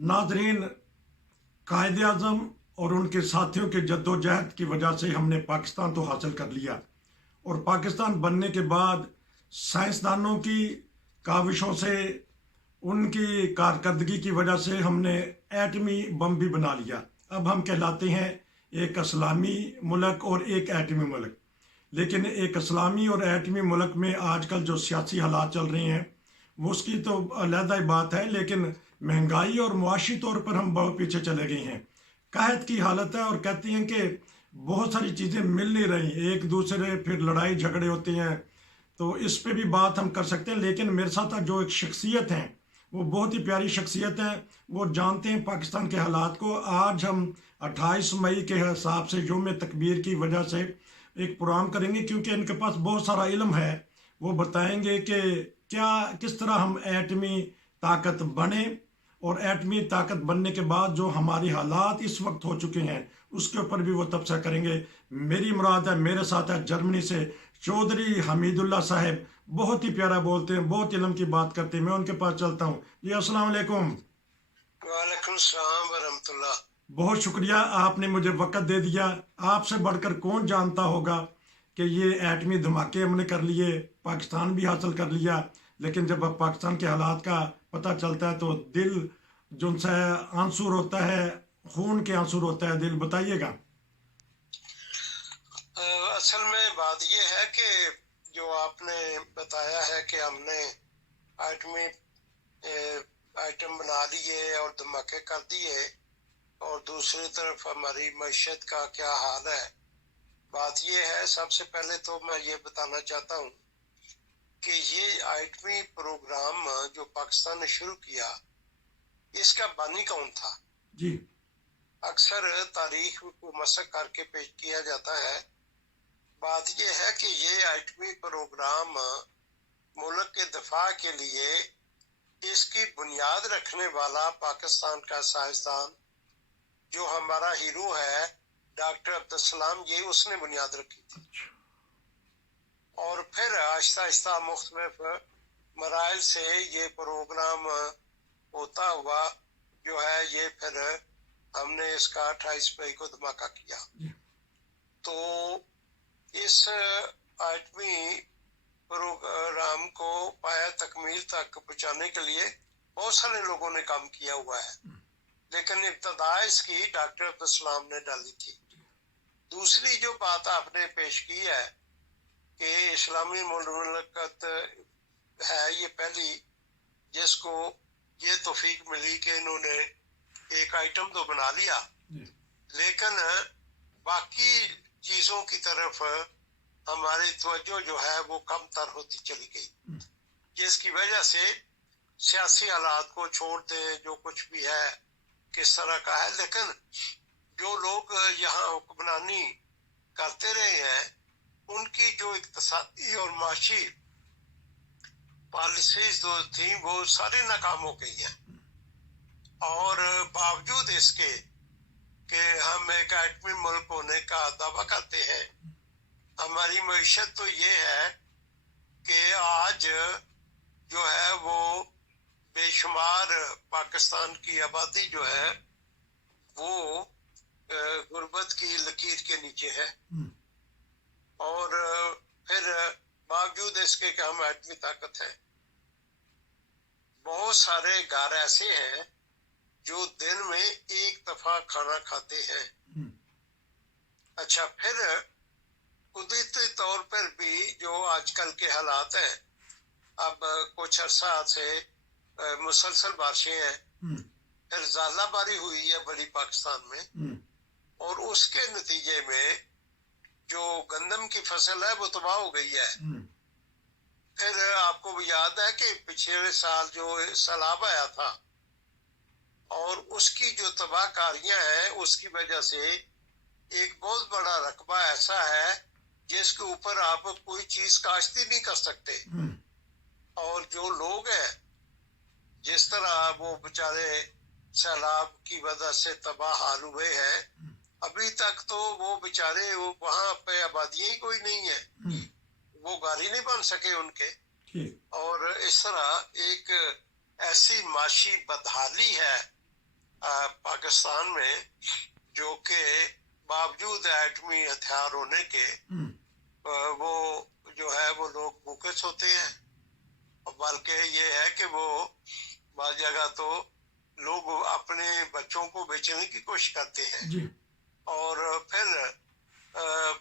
नाजरीन, कायद आज़म और उनके साथियों के जद्दोजहद की वजह से हमने पाकिस्तान तो हासिल कर लिया, और पाकिस्तान बनने के बाद साइंसदानों की काविशों से, उनकी कारकर्दगी की वजह से हमने एटमी बम भी बना लिया। अब हम कहलाते हैं एक इस्लामी मुल्क और एक एटमी मुल्क। लेकिन एक इस्लामी और एटमी मुल्क में आजकल जो सियासी हालात चल रहे हैं वो उसकी तो अलहदा ही बात है, लेकिन महंगाई और मुआशी तौर पर हम बहुत पीछे चले गए हैं। कहत की हालत है, और कहती हैं कि बहुत सारी चीज़ें मिल नहीं रही, एक दूसरे फिर लड़ाई झगड़े होते हैं। तो इस पे भी बात हम कर सकते हैं। लेकिन मेरे साथ जो एक शख्सियत हैं, वो बहुत ही प्यारी शख्सियत है, वो जानते हैं पाकिस्तान के हालात को। आज हम 28 मई के हिसाब से यौम तकबीर की वजह से एक प्रोग्राम करेंगे, क्योंकि इनके पास बहुत सारा इल्म है। वो बताएंगे कि क्या किस तरह हम एटमी ताकत बने, और एटमी ताकत बनने के बाद जो हमारी हालात इस वक्त हो चुके हैं उसके ऊपर भी वो तबसरा करेंगे। मेरी मुराद है, मेरे साथ है जर्मनी से चौधरी हमीदुल्लाह साहब, बहुत ही प्यारा बोलते हैं, बहुत इल्म की बात करते हैं। मैं उनके पास चलता हूँ। जी अस्सलाम वालेकुम। वालेकुम सलाम वरहमतुल्लाह। बहुत शुक्रिया, आपने मुझे वक्त दे दिया। आपसे बढ़कर कौन जानता होगा कि ये एटमी धमाके हमने कर लिए, पाकिस्तान भी हासिल कर लिया। लेकिन जब अब पाकिस्तान के हालात का पता चलता है तो दिल जो सा आंसू होता है, खून के आंसू होता है दिल। बताइएगा। असल में बात यह है कि जो आपने बताया है कि हमने आइटमी आइटम बना लिए और धमाके कर दिए, और दूसरी तरफ हमारी मईशत का क्या हाल है। बात यह है, सबसे पहले तो मैं ये बताना चाहता हूँ कि ये आइटमी प्रोग्राम जो पाकिस्तान ने शुरू किया, इसका बानी कौन था। जी, अक्सर तारीख को मसक करके पेश किया जाता है। बात यह है कि ये आइटमी प्रोग्राम मुल्क के दफा के लिए इसकी बुनियाद रखने वाला पाकिस्तान का साइंसदान जो हमारा हीरो है डॉक्टर अब्दुल सलाम, ये उसने बुनियाद रखी थी। और फिर आहिस्ता आहिस्ता मुख्तलिफ मराइल से ये प्रोग्राम होता हुआ जो है, ये फिर हमने इसका 28 मई को धमाका किया। तो इस आइटमी प्रोग्राम को पाया तकमील तक पहुंचाने के लिए बहुत सारे लोगों ने काम किया हुआ है, लेकिन इब्तदा इसकी डॉक्टर अब्दुल सलाम ने डाली थी। दूसरी जो बात आपने पेश की है कि इस्लामी मुल्कत है ये पहली जिसको ये तौफीक मिली कि इन्होंने एक आइटम तो बना लिया, लेकिन बाकी चीज़ों की तरफ हमारी तवज्जो जो है वो कम तर होती चली गई, जिसकी वजह से सियासी हालात को छोड़ दे, जो कुछ भी है किस तरह का है। लेकिन जो लोग यहाँ हुक्मरानी करते रहे हैं, उनकी जो इक्तिसादी और माशी पॉलिसीज जो थी वो सारी नाकाम हो गई हैं। और बावजूद इसके कि हम एक एटमी मुल्क होने का दावा करते हैं, हमारी मईशत तो ये है कि आज जो है वो बेशुमार पाकिस्तान की आबादी जो है वो गुर्बत की लकीर के नीचे है। और फिर बावजूद इसके कि हम एटमी ताकत है, बहुत सारे घर ऐसे हैं जो दिन में एक दफा खाना खाते हैं। अच्छा, फिर कुदरती तौर पर भी जो आजकल के हालात हैं, अब कुछ अरसा से मुसलसल बारिशें हैं, फिर ज़ालाबारी हुई है बड़ी पाकिस्तान में, और उसके नतीजे में जो गंदम की फसल है वो तबाह हो गई है। फिर आपको भी याद है कि पिछले साल जो सैलाब आया था, और उसकी जो तबाहकारियां हैं उसकी वजह से एक बहुत बड़ा रकबा ऐसा है जिसके ऊपर आप कोई चीज काश्ती नहीं कर सकते। और जो लोग हैं, जिस तरह वो बेचारे सैलाब की वजह से तबाह हाल हुए हैं, अभी तक तो वो बेचारे वहां पे आबादियां ही कोई नहीं है, वो घर ही नहीं बन सके उनके। और इस तरह एक ऐसी माशी बदहाली है پاکستان میں جو کہ باوجود ایٹمی ہتھیار ہونے کے وہ جو ہے وہ لوگ بھوکے سوتے ہیں. بلکہ یہ ہے کہ وہ بعض جگہ تو لوگ اپنے بچوں کو بیچنے کی کوشش کرتے ہیں. جی. اور پھر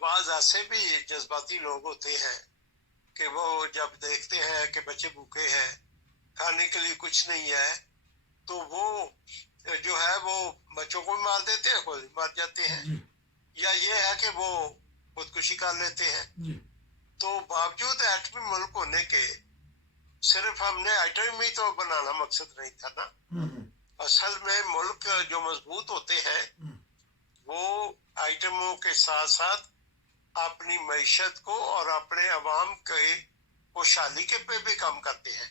بعض ایسے بھی جذباتی لوگ ہوتے ہیں کہ وہ جب دیکھتے ہیں کہ بچے بھوکے ہیں, کھانے کے لیے کچھ نہیں ہے, تو وہ جو ہے وہ بچوں کو بھی مار دیتے ہیں, خود بھی مار جاتے ہیں. جی. یا یہ ہے کہ وہ خودکشی کر لیتے ہیں. جی. تو باوجود ایٹمی ملک ہونے کے صرف ہم نے ایٹمی تو بنانا مقصد نہیں تھا نا. اصل میں ملک جو مضبوط ہوتے ہیں وہ آئٹموں کے ساتھ ساتھ اپنی معیشت کو اور اپنے عوام کے خوشحالی کے پہ بھی کام کرتے ہیں.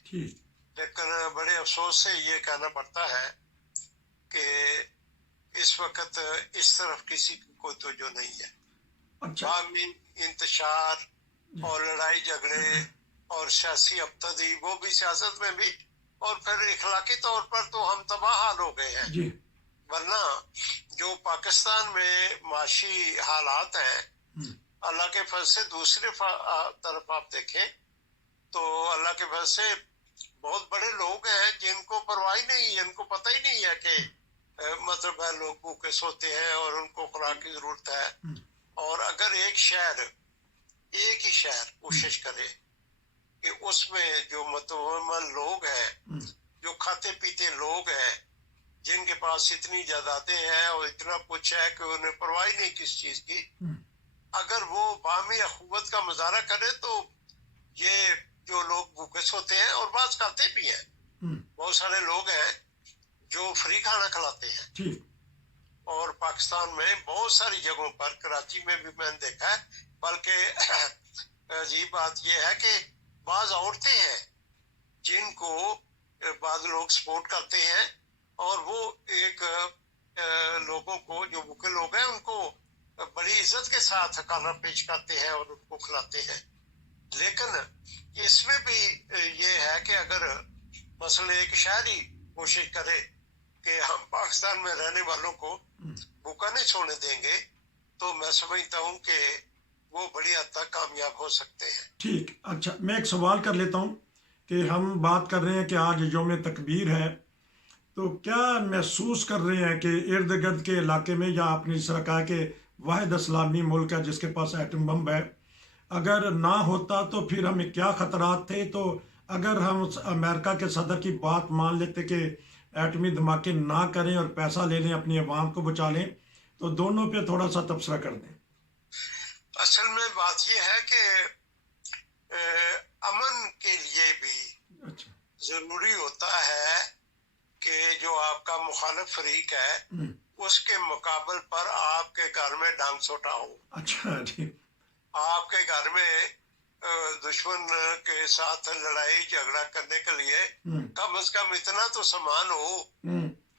لیکن بڑے افسوس سے یہ کہنا پڑتا ہے کہ اس وقت اس طرف کسی کو توجہ نہیں ہے. باہمی انتشار اور لڑائی جھگڑے اور سیاسی ابتدی, وہ بھی سیاست میں بھی, اور پھر اخلاقی طور پر تو ہم تباہ حال ہو گئے ہیں. جی. ورنہ جو پاکستان میں معاشی حالات ہیں, اللہ کے فضل سے دوسری طرف آپ دیکھیں تو اللہ کے فضل سے بہت بڑے لوگ ہیں جن کو پرواہ نہیں, جن کو پتہ ہی نہیں ہے کہ مطلب ہے لوگ بھوکے سوتے ہیں اور ان کو خوراک کی ضرورت ہے. اور اگر ایک ہی شہر کوشش کرے کہ اس میں جو متومل لوگ ہیں, جو کھاتے پیتے لوگ ہیں, جن کے پاس اتنی جائیدادیں ہیں اور اتنا کچھ ہے کہ انہیں پرواہ نہیں کس چیز کی, اگر وہ باہمی اخوت کا مظاہرہ کرے تو یہ جو لوگ بھوکے سوتے ہیں, اور بعض کھاتے بھی ہیں, بہت سارے لوگ ہیں جو فری کھانا کھلاتے ہیں. اور پاکستان میں بہت ساری جگہوں پر, کراچی میں بھی میں نے دیکھا ہے. بلکہ عجیب بات یہ ہے کہ بعض عورتیں ہیں جن کو بعض لوگ سپورٹ کرتے ہیں اور وہ ایک لوگوں کو, جو بھوکے لوگ ہیں, ان کو بڑی عزت کے ساتھ کھانا پیش کرتے ہیں اور ان کو کھلاتے ہیں. لیکن اس میں بھی یہ ہے کہ اگر مثلا ایک شہری کوشش کرے کہ ہم پاکستان میں رہنے والوں کو بھوکا نہیں چھوڑنے دیں گے, تو میں سمجھتا ہوں کہ وہ بڑی حد تک کامیاب ہو سکتے ہیں. ٹھیک. اچھا, میں ایک سوال کر لیتا ہوں کہ ہم بات کر رہے ہیں کہ آج یوم تکبیر ہے, تو کیا محسوس کر رہے ہیں کہ ارد گرد کے علاقے میں, یا اپنی اس طرح کہا کہ واحد اسلامی ملک ہے جس کے پاس ایٹم بم ہے, اگر نہ ہوتا تو پھر ہمیں کیا خطرات تھے؟ تو اگر ہم امریکہ کے صدر کی بات مان لیتے کہ ایٹمی دھماکے نہ کریں اور پیسہ لے لیں, اپنی عوام کو بچا لیں, تو دونوں پہ تھوڑا سا تبصرہ کر دیں. اصل میں بات یہ ہے کہ امن کے لیے بھی ضروری ہوتا ہے کہ جو آپ کا مخالف فریق ہے اس کے مقابل پر آپ کے گھر میں ڈانگ سوٹا ہو. اچھا جی. آپ کے گھر میں دشمن کے ساتھ لڑائی جھگڑا کرنے کے لیے کم از کم اتنا تو سامان ہو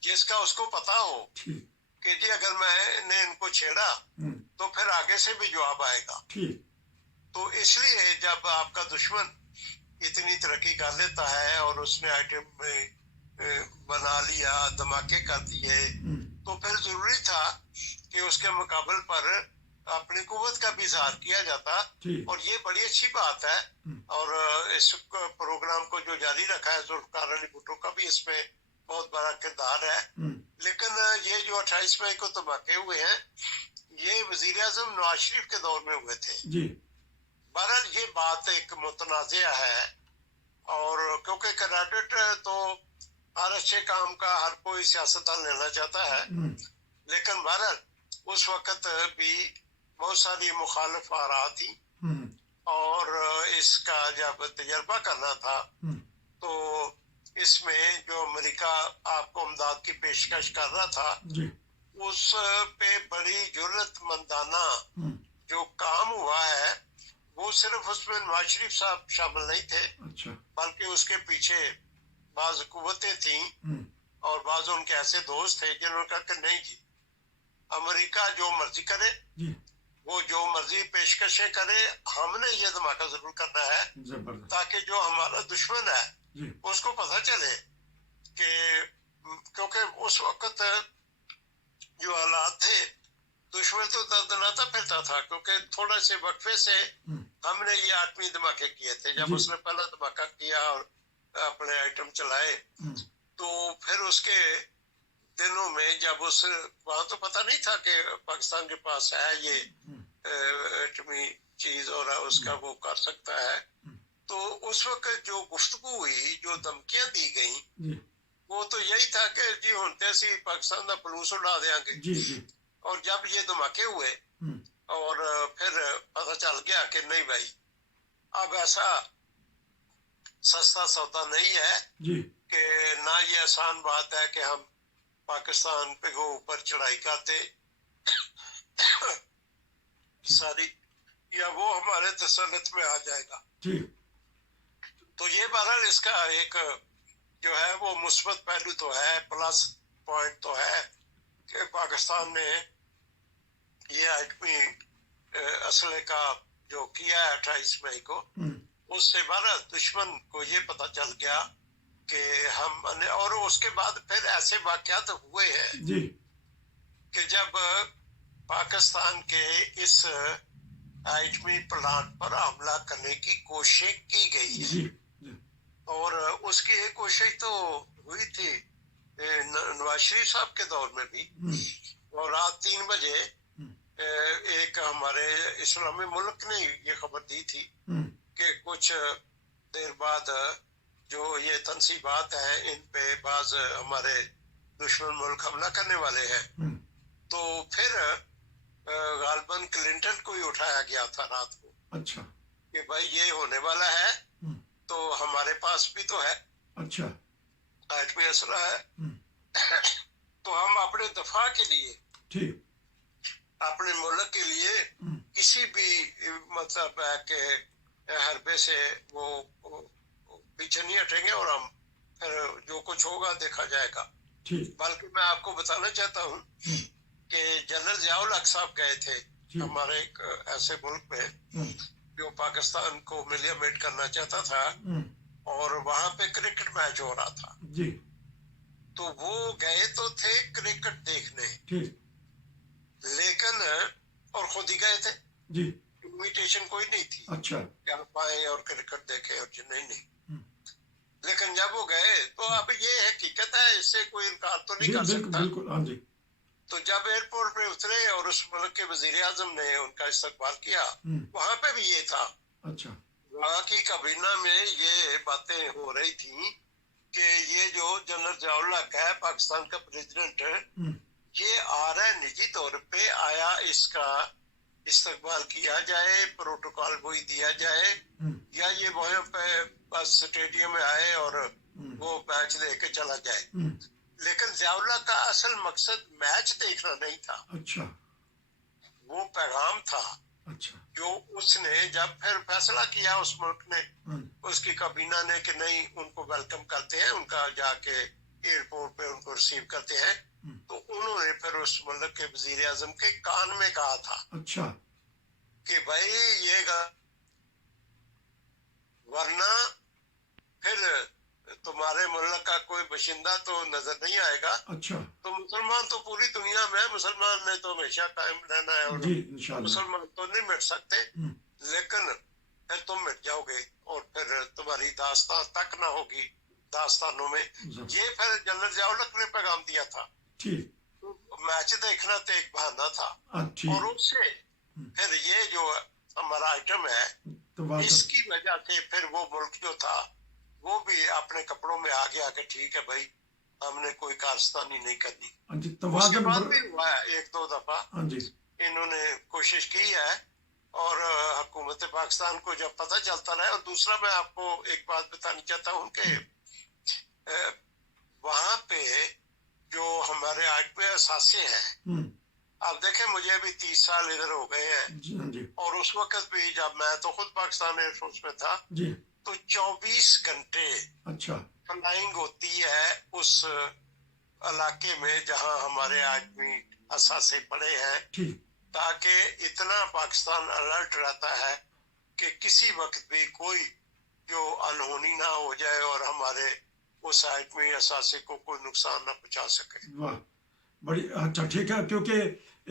جس کا اس کو پتا ہو کہ جی اگر میں نے ان کو چھیڑا تو پھر آگے سے بھی جواب آئے گا. تو اس لیے جب آپ کا دشمن اتنی ترقی کر لیتا ہے اور اس نے آئٹم بنا لیا, دھماکے کر دیے, تو پھر ضروری تھا کہ اس کے مقابل پر اپنی قوت کا بھی اظہار کیا جاتا. اور یہ بڑی اچھی بات ہے, اور اس پروگرام کو جو جاری رکھا ہے ذوالفقار علی بھٹو کا بھی اس میں بہت بڑا کردار ہے. لیکن یہ جو 28 مئی کو دھماکے ہوئے ہیں یہ وزیر اعظم نواز شریف کے دور میں ہوئے تھے. بہرحال یہ بات ایک متنازع ہے, اور کیونکہ کریڈٹ تو ہر اچھے کام کا ہر کوئی سیاستدان لینا چاہتا ہے, لیکن بہرحال اس وقت بھی بہت ساری مخالف آراء تھی, اور اس کا جب تجربہ کرنا تھا تو اس میں جو امریکہ آپ کو امداد کی پیشکش کر رہا تھا اس پہ بڑی جرأت مندانہ جو کام ہوا ہے, وہ صرف اس میں نواز شریف صاحب شامل نہیں تھے, بلکہ اس کے پیچھے بعض قوتیں تھیں اور بعض ان کے ایسے دوست تھے جنہوں نے کہا کہ نہیں جی, امریکہ جو مرضی کرے, وہ جو مرضی پیشکشیں کرے, ہم نے یہ دھماکہ ضرور کرنا ہے تاکہ جو ہمارا دشمن ہے اس کو پتہ چلے کہ کیونکہ اس وقت جو حالات تھے دشمن تو دردناتا پھرتا تھا، کیونکہ تھوڑے سے وقفے سے ہم نے یہ آٹھویں دھماکے کیے تھے. جب اس نے پہلا دھماکہ کیا اور اپنے آئٹم چلائے تو پھر اس کے دنوں میں جب اس وہاں تو پتہ نہیں تھا کہ پاکستان کے پاس ہے یہ ایٹمی چیز اور اس کا وہ کر سکتا ہے. تو اس وقت جو گفتگو ہوئی، جو دھمکیاں دی گئیں، وہ تو یہی تھا کہ جی ہونتے سی پاکستان کا پلوس اڑا دیں گے. اور جب یہ دھماکے ہوئے اور پھر پتہ چل گیا کہ نہیں بھائی اب ایسا سستا سودا نہیں ہے کہ نہ یہ آسان بات ہے کہ ہم پاکستان پہ کو اوپر چڑھائی کرتے ساری یا وہ ہمارے تسلط میں آ جائے گا. تو یہ بہرحال اس کا ایک جو ہے وہ مثبت پہلو تو ہے، پلس پوائنٹ تو ہے کہ پاکستان نے یہ ایٹمی اسلحے کا جو کیا ہے 28 مئی کو، اس سے بہرحال دشمن کو یہ پتہ چل گیا کہ ہم، اور اس کے بعد پھر ایسے واقعات ہوئے ہیں کہ جب پاکستان کے اس ایٹمی پلانٹ پر حملہ کرنے کی کوشش کی گئی ہے. اور اس کی ایک کوشش تو ہوئی تھی نواز شریف صاحب کے دور میں بھی، اور رات 3 بجے ایک ہمارے اسلامی ملک نے یہ خبر دی تھی کہ کچھ دیر بعد جو یہ تنصیبات ہیں ان پہ بعض ہمارے دشمن ملک حملہ کرنے والے ہیں. تو پھر غالباً کلنٹن کو ہی اٹھایا گیا تھا رات کو کہ بھائی یہ ہونے والا ہے تو ہمارے پاس بھی تو ہے ایٹمی اسلحہ ہے، تو ہم اپنے دفاع کے لیے اپنے ملک کے لیے کسی بھی مطلب ہے کہ حربے سے وہ پیچھے نہیں ہٹیں گے، اور ہم پھر جو کچھ ہوگا دیکھا جائے گا. بلکہ میں آپ کو بتانا چاہتا ہوں کہ جنرل ضیاء الحق صاحب گئے تھے ہمارے ایک ایسے ملک میں جو پاکستان کو ملیمیٹ کرنا چاہتا تھا، اور وہاں پہ کرکٹ میچ ہو رہا تھا. تو وہ گئے تو تھے کرکٹ دیکھنے، لیکن اور خود ہی گئے تھے، انویٹیشن کوئی نہیں تھی کہ آپ آئے اور کرکٹ دیکھیں، اور نہیں. لیکن جب وہ گئے تو اب یہ حقیقت ہے، اس سے کوئی انکار تو نہیں کر سکتا. تو جب ایئرپورٹ پہ اترے اور اس ملک کے وزیر اعظم نے ان کا استقبال کیا، وہاں پہ بھی یہ تھا. وہاں کی کابینہ میں یہ باتیں ہو رہی تھیں کہ یہ جو جنرل ضیاء الحق ہے پاکستان کا پریزیڈنٹ، یہ آ رہا ہے نجی طور پہ، آیا اس کا استقبال کیا جائے، پروٹوکال وہی دیا جائے، یا یہ وہاں پہ بس اسٹیڈیم میں آئے اور وہ میچ دیکھ کے چلا جائے. لیکن ضیاء اللہ کا اصل مقصد میچ دیکھنا نہیں تھا، وہ پیغام تھا جو اس نے جب پھر فیصلہ کیا اس ملک نے، اس کی کابینہ نے کہ نہیں ان کو ویلکم کرتے ہیں، ان کا جا کے ایئرپورٹ پہ ان کو ریسیو کرتے ہیں. تو انہوں نے پھر اس ملک کے وزیر اعظم کے کان میں کہا تھا کہ بھائی یہ ورنہ پھر تمہارے ملک کا کوئی باشندہ تو نظر نہیں آئے گا. تو مسلمان تو پوری دنیا میں، مسلمان نے تو ہمیشہ قائم رہنا ہے، اور مسلمان تو نہیں مٹ سکتے، لیکن پھر تم مٹ جاؤ گے اور پھر تمہاری داستان تک نہ ہوگی داستانوں میں. یہ پھر جنرل ضیاء الحق نے پیغام دیا تھا. میچ دیکھنا تو ایک بہانہ تھا، اور اس سے پھر یہ جو ہمارا آئٹم ہے اس کی وجہ سے پھر وہ ملک جو تھا وہ بھی اپنے کپڑوں میں آ گیا کہ ٹھیک ہے بھائی ہم نے کوئی کارستانی نہیں کرنی. اس کے بعد بھی ہوا ہے 1-2 دفعہ انہوں نے کوشش کی ہے، اور حکومت پاکستان کو جب پتہ چلتا رہا. اور دوسرا میں آپ کو ایک بات بتانی چاہتا ہوں کہ وہاں پہ جو ہمارے ایٹمی اثاثے ہیں، اب دیکھیں مجھے ابھی 30 سال ادھر ہو گئے ہیں، اور اس وقت بھی جب میں تو خود پاکستان ایئر فورس میں تھا تو 24 گھنٹے فلائنگ ہوتی ہے اس علاقے میں جہاں ہمارے ایٹمی اثاثے پڑے ہیں، تاکہ اتنا پاکستان الرٹ رہتا ہے کہ کسی وقت بھی کوئی جو انہونی نہ ہو جائے اور ہمارے उस एटमी असासे को कोई नुकसान न पहुंचा सके। वाह, बड़ी अच्छा, ठीक है, क्योंकि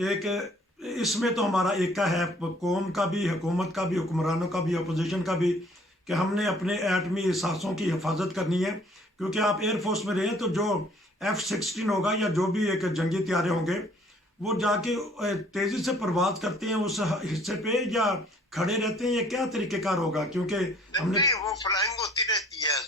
एक इसमें तो हमारा एका है, कौम का भी, हुकूमत का भी, हुक्मरानों का भी, अपोजिशन का भी, कि हमने अपने एटमी एहसासों की हिफाजत करनी है। क्योंकि आप एयरफोर्स में रहे हैं, तो जो F-16 होगा या जो भी एक जंगी त्यारे होंगे, वो जाके तेज़ी से परवाज करते हैं उस हिस्से पे, या खड़े रहते हैं, या क्या तरीक़ेकार होगा? क्योंकि हमने नहीं, वो फ्लाइंग होती रहती है।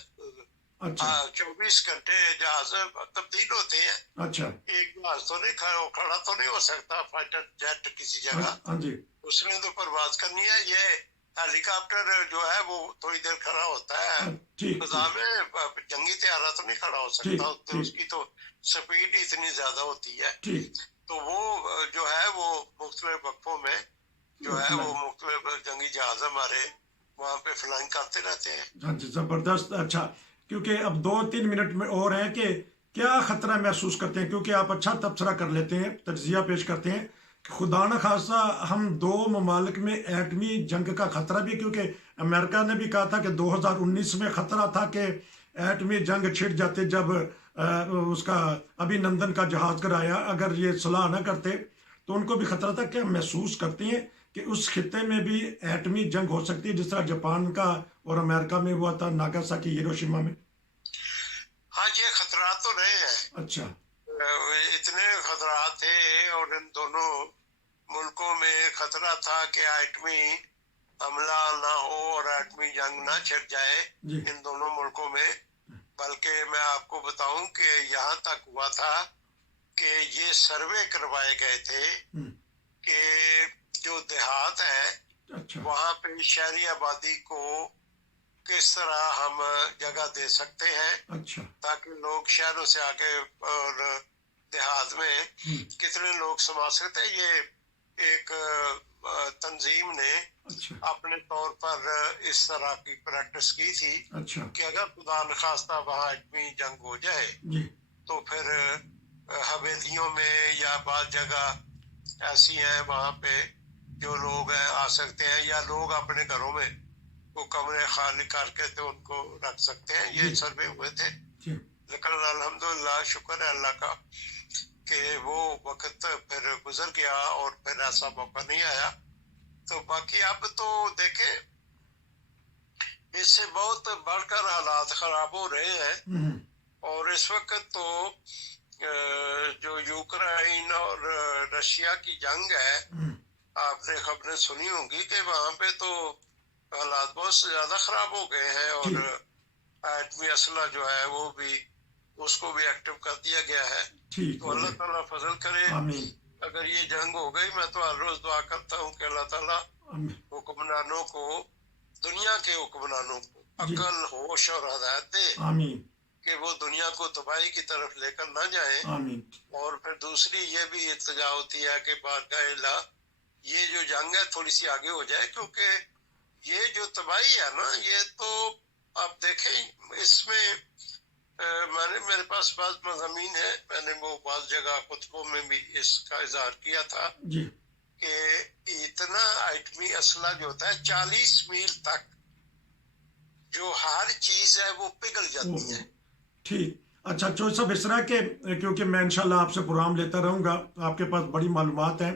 अच्छा 24 घंटे जहाज तब्दील होते हैं। अच्छा, एक जहाज तो नहीं खड़ा तो नहीं हो सकता फाइटर जेट किसी हाँ जगह, हाँ जी, उसने तो परवाज करनी है। ये हेलीकॉप्टर जो है वो थोड़ी देर खड़ा होता है ठीक फिजा ठीक में, जंगी त्यारा तो नहीं खड़ा हो ठीक सकता, तो ठीक उसकी तो स्पीड ही इतनी ज्यादा होती है। ठीक, तो वो जो है वो मुख्तलिफ वक्फों में जो है वो फ्लाइंग, मुख्तलिफ जंगी जहाज हमारे वहाँ पे फ्लाइंग करते रहते हैं। हाँ जी, ज़बरदस्त। अच्छा, क्योंकि अब 2-3 मिनट में और हैं कि क्या ख़तरा महसूस करते हैं, क्योंकि आप अच्छा तबसरा कर लेते हैं, तज्ज़िया पेश करते हैं कि खुदा न खासा हम दो ममालिक में एटमी जंग का ख़तरा भी, क्योंकि अमेरिका ने भी कहा था कि 2019 में ख़तरा था कि एटमी जंग छिड़ जाते, जब उसका अभिनंदन का जहाज़ गिराया, अगर ये सलाह न करते तो उनको भी ख़तरा था। कि महसूस करते हैं कि उस खित्ते में भी एटमी जंग हो सकती है, जिस तरह जापान का और अमेरिका में हुआ था, नागासाकी, हिरोशिमा में? हाँ, ये खतरा तो रहे हैं। अच्छा इतने खतरा थे और इन दोनों मुल्कों में खतरा था कि एटमी हमला ना हो और एटमी जंग ना छिड़ जाए जी, इन दोनों मुल्कों में। बल्कि मैं आपको बताऊं कि यहाँ तक हुआ था कि ये सर्वे करवाए गए थे कि जो देहात है अच्छा वहाँ पे शहरी आबादी को किस तरह हम जगह दे सकते हैं अच्छा, ताकि लोग शहरों से आके और देहात में कितने लोग समा सकते हैं। ये एक तंजीम ने अच्छा अपने तौर पर इस तरह की प्रैक्टिस की थी अच्छा, कि अगर खुदा न खास्ता वहाँ एटमी जंग हो जाए जी, तो फिर हवेलियों में या बाद जगह ऐसी हैं वहाँ पे जो लोग हैं आ सकते हैं, या लोग अपने घरों में वो कमरे खाली करके तो उनको रख सकते हैं। ये जी सर्वे हुए थे, जी, लेकिन अल्हम्दुलिल्लाह शुक्र है अल्लाह का कि वो वक्त फिर गुजर गया और फिर ऐसा मौका नहीं आया। तो बाकी अब तो देखें, इससे बहुत बढ़कर हालात खराब हो रहे हैं। और इस वक्त तो जो यूक्रेन और रशिया की जंग है, आपने खबरें सुनी होंगी कि वहां पे तो हालात बहुत ज्यादा खराब हो गए हैं और एटमी असला जो है वो भी उसको भी एक्टिव कर दिया गया है। ठीक तो हो अल्लाह गए, ताला फजल करे। आमीन अगर ये जंग हो गई, मैं तो हर रोज दुआ करता हूँ कि अल्लाह ताला आमीन, हुक्मरानों को, दुनिया के हुक्मरानों को जी अकल, होश और हदायत दे आमीन कि वो दुनिया को तबाही की तरफ लेकर ना जाए। आमीन, और फिर दूसरी ये भी इल्तिजा होती है कि बारगाह इलाह ये जो जंग है थोड़ी सी आगे हो जाए, क्योंकि ये जो तबाही है ना, ये तो आप देखें इसमें मेरे पास बाज़ मज़ामीन है, मैंने वो बाज़ जगह खुतबों में भी इसका इजहार किया था जी, कि इतना एटमी असला जो होता है 40 मील तक जो हर चीज है वो पिघल जाती है। ठीक। अच्छा चौधरी साहब, इस तरह के, क्योंकि मैं इंशाल्लाह आपसे प्रोग्राम लेता रहूँगा, आपके पास बड़ी मालूमात हैं,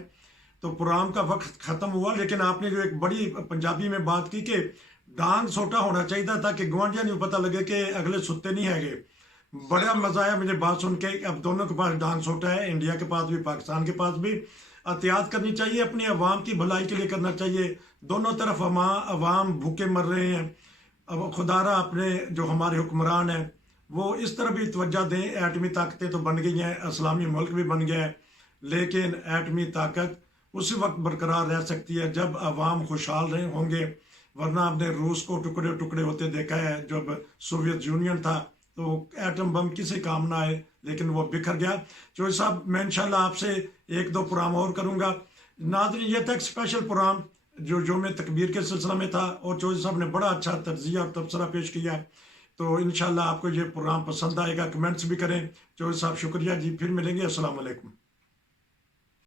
तो प्रोग्राम का वक्त ख़त्म हुआ, लेकिन आपने जो एक बड़ी पंजाबी में बात की कि डांग सोटा होना चाहिए था ताकि गुआंढिया नहीं पता लगे कि अगले सुत्ते नहीं हैगे। बड़ा मज़ा आया मुझे बात सुन के। अब दोनों के पास डांग सोटा है, इंडिया के पास भी, पाकिस्तान के पास भी। एहतियात करनी चाहिए, अपनी अवाम की भलाई के लिए करना चाहिए। दोनों तरफ अवाम भूखे मर रहे हैं। अब खुदारा अपने जो हमारे हुक्मरान हैं वो इस तरह भी तवज्जो दें। एटमी ताकतें तो बन गई हैं, इस्लामी मुल्क भी बन गया है, लेकिन एटमी ताकत उसी वक्त बरकरार रह सकती है जब अवाम खुशहाल रहे होंगे। वरना आपने रूस को टुकड़े टुकड़े होते देखा है। जब सोवियत यूनियन था तो एटम बम किसी काम ना आए, लेकिन वो बिखर गया। चौधरी साहब, मैं इंशाल्लाह आपसे 1-2 प्रोग्राम और करूँगा। नाज़रीन, ये था एक स्पेशल प्रोग्राम जो मैं तकबीर के सिलसिला में था, और चौधरी साहब ने बड़ा अच्छा तर्जिया और तबसरा पेश किया। तो इंशाल्लाह आपको ये प्रोग्राम पसंद आएगा। कमेंट्स भी करें। चौधरी साहब शुक्रिया जी, फिर मिलेंगे। अस्सलाम वालेकुम।